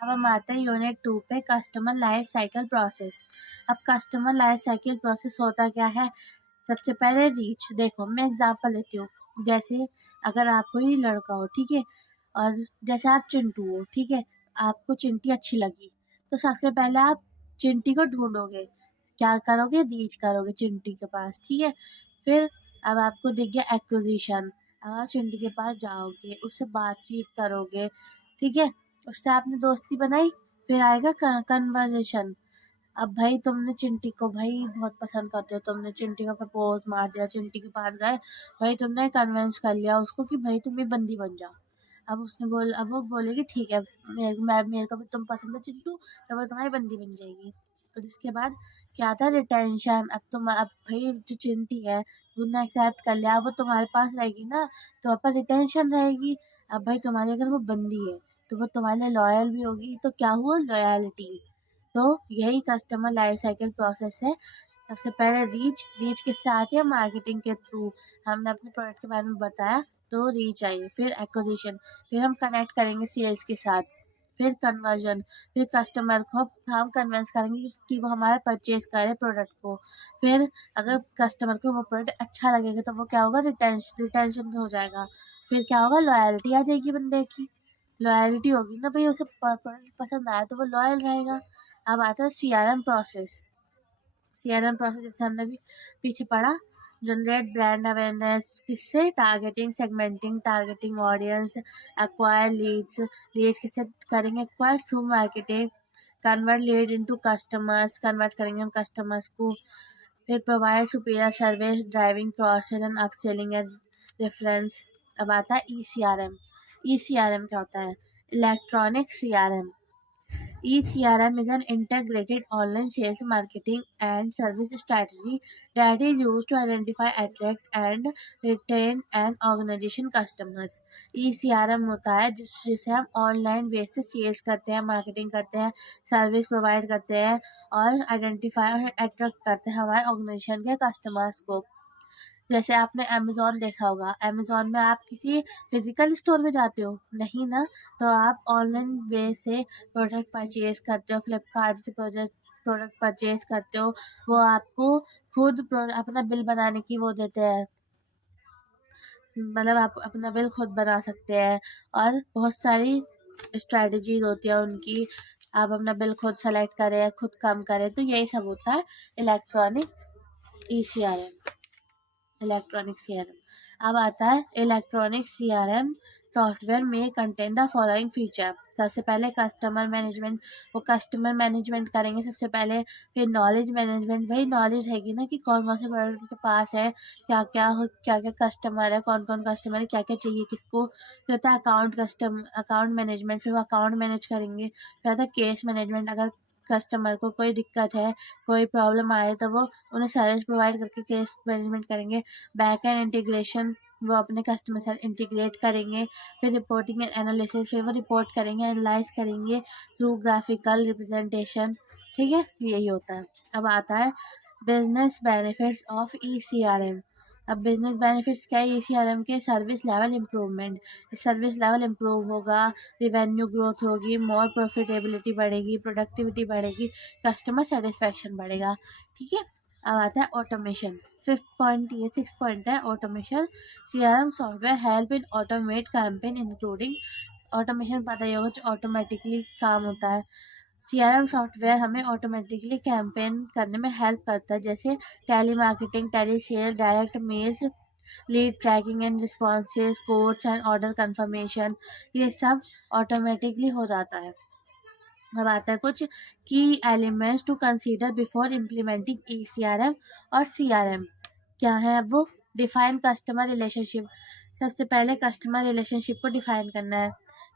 अब हम आते हैं यूनिट 2 पे, कस्टमर लाइफ साइकिल प्रोसेस। अब कस्टमर लाइफ साइकिल प्रोसेस होता क्या है? सबसे पहले रीच। देखो मैं एग्जांपल लेती हूँ, जैसे अगर आप कोई लड़का हो, ठीक है, और जैसे आप चिंटू हो, ठीक है, आपको चिंटी अच्छी लगी, तो सबसे पहले आप चिंटी को ढूंढोगे, क्या करोगे? रीच करोगे चिंटी के पास, ठीक है। फिर अब आपको दिख गया एक्विजिशन, अब आप चिंटी के पास जाओगे, उससे बातचीत करोगे, ठीक है, उससे आपने दोस्ती बनाई। फिर आएगा कन्वर्जेशन। अब भाई तुमने चिंटी को भाई बहुत पसंद करते हो, तुमने चिंटी को प्रपोज मार दिया, चिंटी के पास गए, भाई तुमने कन्विंस कर लिया उसको कि भाई तुम भी बंदी बन जाओ। अब वो बोलेगी ठीक है, मेरे को भी तुम पसंद है चिंटू, तो वो तुम्हारी बंदी बन जाएगी। फिर उसके बाद क्या था? रिटेंशन। अब भाई जो चिंटी है उसने एक्सेप्ट कर लिया, अब वो तुम्हारे पास रहेगी ना, तो वहाँ पर रिटेंशन रहेगी। अब भाई तुम्हारी अगर वो बंदी है तो वो तुम्हारे लिए लॉयल भी होगी, तो क्या हुआ? लॉयलिटी। तो यही कस्टमर लाइफ साइकिल प्रोसेस है। सबसे पहले रीच किससे आती है? मार्केटिंग के थ्रू। हमने अपने प्रोडक्ट के बारे में बताया तो रीच आई, फिर एक्विजिशन, फिर हम कनेक्ट करेंगे सेल्स के साथ, फिर कन्वर्जन, फिर कस्टमर को हम कन्विंस करेंगे कि वो हमारा परचेज करे प्रोडक्ट को। फिर अगर कस्टमर को वो प्रोडक्ट अच्छा लगेगा तो वो क्या होगा? रिटेंशन हो जाएगा। फिर क्या होगा? लॉयल्टी आ जाएगी बंदे की। लॉयल्टी होगी ना भाई, उसे प्रोडक्ट पसंद आया तो वो लॉयल रहेगा। अब आता है सीआरएम प्रोसेस। सीआरएम प्रोसेस जैसे हमने भी पीछे पढ़ा, जनरेट ब्रांड अवेयरनेस, किससे? Targeting, segmenting, targeting audience, acquire leads. Leads किससे करेंगे? Acquire through marketing. Convert lead into customers, convert करेंगे हम कस्टमर्स को। फिर provide superior service, driving cross sell and upselling and reference. अब आता है ईसीआरएम। ईसीआरएम क्या होता है? Electronic CRM. eCRM is an integrated online sales marketing and service strategy that is used to identify, attract, and retain an organization customers. eCRM होता है जिससे हम ऑनलाइन बेस से सेल्स करते हैं, मार्केटिंग करते हैं, सर्विस प्रोवाइड करते हैं और आइडेंटिफाई और अट्रैक्ट करते हैं हमारे ऑर्गेनाइजेशन के कस्टमर्स को। जैसे आपने अमेज़न देखा होगा, अमेज़न में आप किसी फिजिकल स्टोर में जाते हो नहीं ना, तो आप ऑनलाइन वे से प्रोडक्ट परचेज करते हो, फ्लिपकार्ट से प्रोडक्ट परचेज करते हो। वो आपको खुद अपना बिल बनाने की वो देते हैं, मतलब आप अपना बिल खुद बना सकते हैं और बहुत सारी स्ट्रेटजीज होती है उनकी। आप अपना बिल खुद सेलेक्ट करें, खुद कम करें, तो यही सब होता है इलेक्ट्रॉनिक ईसीआरएम, इलेक्ट्रॉनिक सीआरएम। अब आता है इलेक्ट्रॉनिक सीआरएम सॉफ्टवेयर में कंटेन द फॉलोइंग फीचर। सबसे पहले कस्टमर मैनेजमेंट, वो कस्टमर मैनेजमेंट करेंगे सबसे पहले। फिर नॉलेज मैनेजमेंट, भाई नॉलेज है कि ना कि कौन कौन से प्रोडक्ट उनके पास है, क्या क्या क्या कस्टमर है, कौन कौन कस्टमर है, क्या क्या चाहिए किसको। फिर आता है अकाउंट मैनेजमेंट, फिर वो अकाउंट मैनेज करेंगे। फिर आता है केस मैनेजमेंट, अगर कस्टमर को कोई दिक्कत है, कोई प्रॉब्लम आए तो वो उन्हें सर्विस प्रोवाइड करके केस मैनेजमेंट करेंगे। बैक एंड इंटीग्रेशन, वो अपने कस्टमर से इंटीग्रेट करेंगे। फिर रिपोर्टिंग एंड एनालिसिस, फिर वो रिपोर्ट करेंगे, एनालाइज करेंगे थ्रू ग्राफिकल रिप्रेजेंटेशन, ठीक है, यही होता है। अब आता है बिजनेस बेनिफिट्स ऑफ ईसीआरएम। अब बिजनेस बेनिफिट्स क्या है ईसीआरएम के? Service level improvement, service level improve होगा, रिवेन्यू ग्रोथ होगी, मोर प्रॉफिटेबिलिटी बढ़ेगी, प्रोडक्टिविटी बढ़ेगी, कस्टमर सेटिस्फैक्शन बढ़ेगा, ठीक है। अब आता है ऑटोमेशन। फिफ्थ पॉइंट, ये सिक्स पॉइंट है automation. CRM software help in automate campaign including, automation पता ही होगा जो ऑटोमेटिकली काम होता है। सीआरएम सॉफ्टवेयर हमें ऑटोमेटिकली कैंपेन करने में हेल्प करता है, जैसे telemarketing, tele sale, direct mails, lead trekking and responses, codes and order confirmation, ये सब ऑटोमेटिकली हो जाता है। अब आता है कुछ key elements to consider before implementing ECRM और सीआरएम। क्या है अब वो? डिफाइन कस्टमर रिलेशनशिप, सबसे पहले कस्टमर रिलेशनशिप को डिफाइन करना है।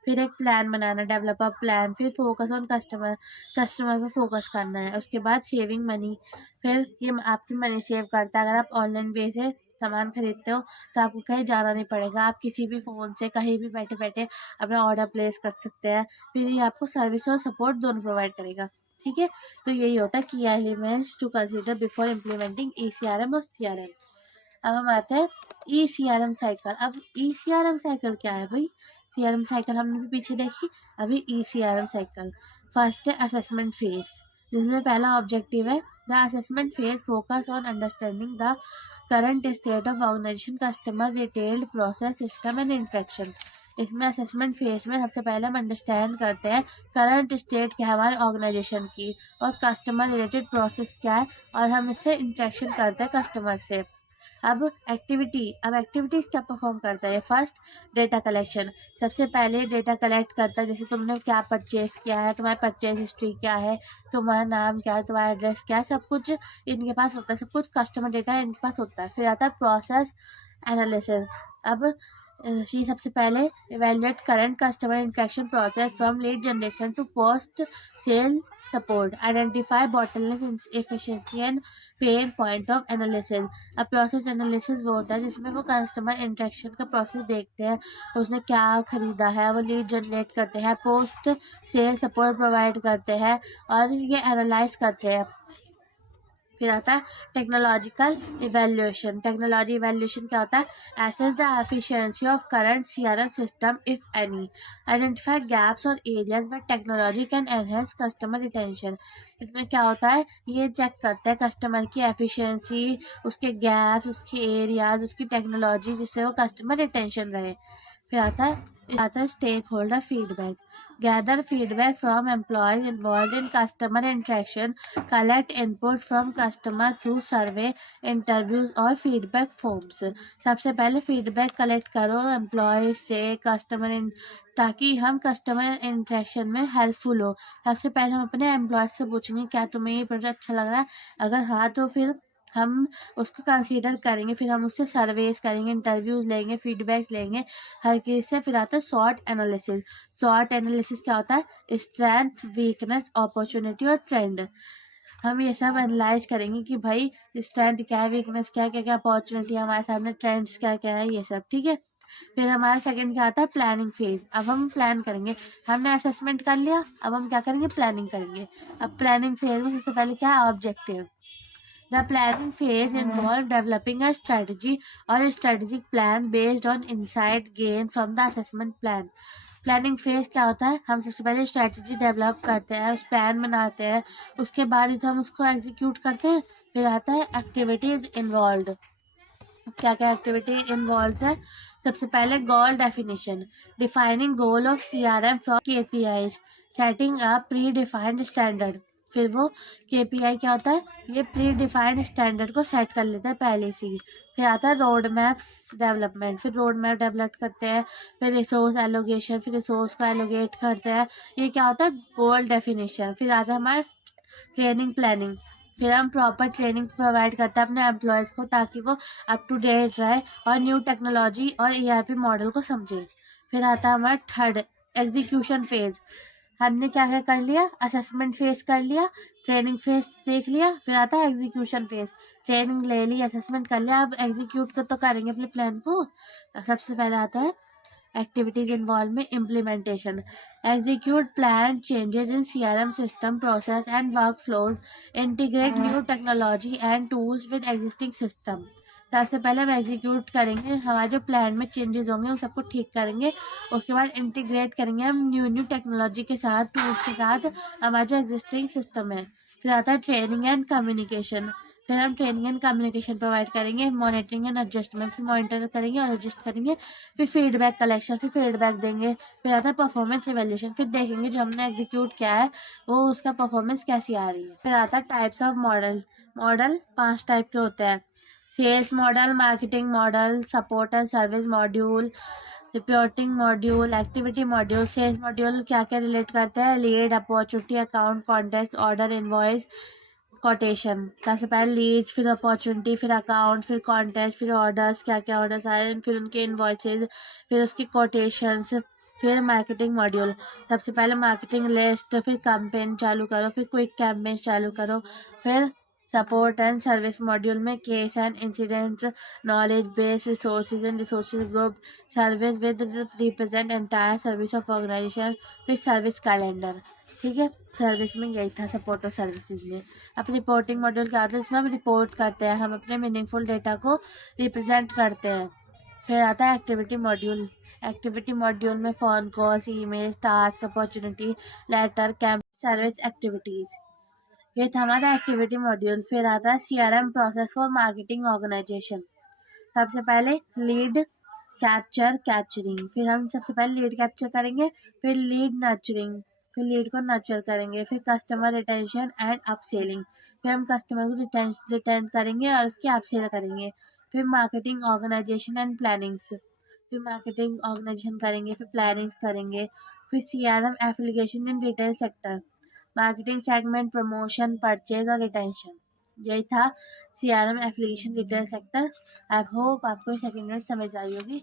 फिर एक plan banana, develop a plan. फिर फोकस ऑन कस्टमर, कस्टमर पे फोकस करना है। उसके बाद सेविंग मनी, फिर ये आपकी मनी सेव करता है। अगर आप ऑनलाइन वे से सामान खरीदते हो तो आपको कहीं जाना नहीं पड़ेगा, आप किसी भी फ़ोन से कहीं भी बैठे बैठे अपना ऑर्डर प्लेस कर सकते हैं। फिर ये आपको सर्विस और सपोर्ट दोनों प्रोवाइड करेगा, ठीक है। तो यही होता है key elements to consider before implementing ECRM और सीआरएम। अब हम आते हैं ईसीआरएम साइकिल। अब ईसीआरएम साइकिल क्या है भाई? CRM साइकिल हमने भी पीछे देखी, अभी ECRM साइकिल। फर्स्ट है असेसमेंट फेज, जिसमें पहला ऑब्जेक्टिव है the assessment phase focus on understanding the current state of organisation, customer, detailed process, system and interaction. इसमें असेसमेंट फेज में सबसे पहले हम अंडरस्टैंड करते हैं करंट स्टेट क्या है हमारे ऑर्गेनाइजेशन की, और कस्टमर रिलेटेड प्रोसेस क्या है, और हम इससे इंटरेक्शन करते हैं कस्टमर से। अब एक्टिविटीज़ क्या परफॉर्म करता है। First, data collection. सबसे पहले डेटा कलेक्ट करता है, जैसे तुमने क्या परचेज किया है, तुम्हारी परचेज हिस्ट्री क्या है, तुम्हारा नाम क्या है, तुम्हारा एड्रेस क्या है, सब कुछ इनके पास होता है, सब कुछ कस्टमर डेटा इनके पास होता है। फिर आता है प्रोसेस एनालिसिस। अब ये सबसे पहले evaluate current customer interaction process from lead generation to post sale support, identify bottleneck, efficiency and pain point of analysis. अब प्रोसेस एनालिसिस वो होता है जिसमें वो कस्टमर इंटरेक्शन का प्रोसेस देखते हैं, उसने क्या खरीदा है, वो लीड जनरेट करते हैं, पोस्ट सेल सपोर्ट प्रोवाइड करते हैं, और ये एनालाइज करते हैं। फिर आता है टेक्नोलॉजिकल इवेल्युएशन। टेक्नोलॉजी इवेल्युएशन क्या होता है, assess the efficiency of current CRM system if any, identify gaps और एरियाज में technology can enhance customer retention. इसमें क्या होता है, ये चेक करते हैं कस्टमर की एफिशिएंसी, उसके गैप्स, उसके एरियाज, उसकी टेक्नोलॉजी, जिससे वो कस्टमर रिटेंशन रहे। फिर आता है stakeholder feedback. Gather feedback from employees involve in customer interaction, collect inputs from customer through survey, interviews और फीडबैक फॉर्म्स। सबसे पहले फीडबैक कलेक्ट करो एम्प्लॉय से, ताकि हम कस्टमर इंटरेक्शन में हेल्पफुल हो। सबसे पहले हम अपने एम्प्लॉय से पूछेंगे क्या तुम्हें ये प्रोडक्ट अच्छा लग रहा है, अगर हाँ तो फिर हम उसको कंसीडर करेंगे, फिर हम उससे सर्वेस करेंगे, इंटरव्यूज लेंगे, फीडबैक्स लेंगे हर किसी से। फिर आता है शॉर्ट एनालिसिस। शॉर्ट एनालिसिस क्या होता है, स्ट्रेंथ, वीकनेस, अपॉर्चुनिटी और ट्रेंड। हम ये सब एनालाइज करेंगे कि भाई स्ट्रेंथ क्या है, वीकनेस क्या है, क्या क्या अपॉर्चुनिटी है हमारे सामने, ट्रेंड्स क्या क्या है, ये सब। ठीक है। फिर हमारा सेकंड क्या आता है, प्लानिंग फेज। अब हम प्लान करेंगे, हमने असेसमेंट कर लिया, अब हम क्या करेंगे, प्लानिंग करेंगे। अब प्लानिंग फेज में सबसे पहले क्या है, objective. The planning phase involves developing a strategy or a strategic plan based on insight gained from the assessment plan. Planning phase क्या होता है, हम सबसे पहले स्ट्रेटजी डेवलप करते हैं, उस प्लान बनाते हैं, उसके बाद ही तो हम उसको एग्जीक्यूट करते हैं। फिर आता है एक्टिविटीज इन्वॉल्व। क्या क्या एक्टिविटी इन्वॉल्व है, सबसे पहले goal definition, defining goal of CRM from KPIs, setting a pre defined standard. फिर वो KPI क्या होता है, ये प्री डिफाइंड स्टैंडर्ड को सेट कर लेता है पहले से ही। फिर आता है रोड मैप्स डेवलपमेंट, फिर रोड मैप डेवलप करते हैं। फिर रिसोर्स एलोगेशन, फिर रिसोर्स को एलोगेट करते हैं। ये क्या होता है, गोल डेफिनेशन। फिर आता है हमारा ट्रेनिंग प्लानिंग, फिर हम प्रॉपर ट्रेनिंग प्रोवाइड करते हैं अपने एम्प्लॉयज़ को, ताकि वो अप टू डेट रहे और न्यू टेक्नोलॉजी और ERP मॉडल को समझे। फिर आता है हमारा थर्ड, एग्जीक्यूशन फेज। हमने क्या क्या कर लिया, असेसमेंट फेज कर लिया, ट्रेनिंग फेज देख लिया, फिर आता है एग्जीक्यूशन फेज। ट्रेनिंग ले ली, असेसमेंट कर लिया, अब एग्जीक्यूट कर तो करेंगे अपने प्लान को। सबसे पहले आता है एक्टिविटीज इन्वॉल्व में implementation, execute plan changes in CRM system process and work flows, integrate new technology and tools with existing system. सबसे पहले हम एग्जीक्यूट करेंगे, हमारे जो प्लान में चेंजेस होंगे उन सबको ठीक करेंगे, उसके बाद इंटीग्रेट करेंगे हम न्यू टेक्नोलॉजी के साथ, टूल्स के साथ, हमारा जो एग्जिस्टिंग सिस्टम है। फिर आता है ट्रेनिंग एंड कम्युनिकेशन, फिर हम ट्रेनिंग एंड कम्युनिकेशन प्रोवाइड करेंगे, मॉनिटरिंग एंड एडजस्टमेंट, फिर मॉनिटर करेंगे और एडजस्ट करेंगे। फिर फीडबैक कलेक्शन, फिर फीडबैक देंगे। फिर आता है परफॉर्मेंस इवैल्यूएशन, फिर देखेंगे जो हमने एग्जीक्यूट किया है वो उसका परफॉर्मेंस कैसी आ रही है। फिर आता है types of model. Model 5 type के होते हैं, sales model, marketing model, support and service module, reporting module, activity module. Sales module क्या क्या रिलेट करता है, lead, opportunity, account, contact, order, invoice, quotation. सबसे पहले लीड्स, फिर अपॉर्चुनिटी, फिर अकाउंट, फिर कॉन्टैक्ट, फिर ऑर्डर्स, क्या क्या ऑर्डर्स आ रहे हैं, फिर उनके इनवॉइसेज, फिर उसकी कोटेशंस। फिर मार्केटिंग मॉड्यूल, सबसे पहले मार्केटिंग लिस्ट, फिर कैंपेन चालू करो, फिर क्विक कैंपेन चालू करो। फिर सपोर्ट एंड सर्विस मॉड्यूल में case and incidents, knowledge base, resources and resources group, service with represent entire service of organisation. फिर सर्विस कैलेंडर। ठीक है, सर्विस में यही था, सपोर्ट और सर्विसेज में। अब रिपोर्टिंग मॉड्यूल क्या होता है, इसमें हम रिपोर्ट करते हैं, हम अपने मीनिंगफुल डेटा को रिप्रेजेंट करते हैं। फिर आता है एक्टिविटी मॉड्यूल, एक्टिविटी मॉड्यूल में phone calls, email, task, opportunity letter, camp, service activities. ये था हमारा एक्टिविटी मॉड्यूल। फिर आता है CRM process for marketing organisation. सबसे पहले लीड कैप्चर कैप्चरिंग, फिर हम सबसे पहले लीड कैप्चर करेंगे, फिर लीड नर्चरिंग, फिर लीड को नर्चर करेंगे, फिर कस्टमर रिटेंशन एंड अपसेलिंग, फिर हम कस्टमर को रिटेन करेंगे और उसकी अपसेल करेंगे, फिर मार्केटिंग ऑर्गेनाइजेशन एंड प्लानिंग्स, फिर मार्केटिंग ऑर्गेनाइजेशन करेंगे, फिर प्लानिंग्स करेंगे, फिर CRM application in retail sector, marketing segment, promotion, purchase और रिटेंशन। यही था CRM application retail sector. I hope आपको सेकंड मिनट समझ आई होगी।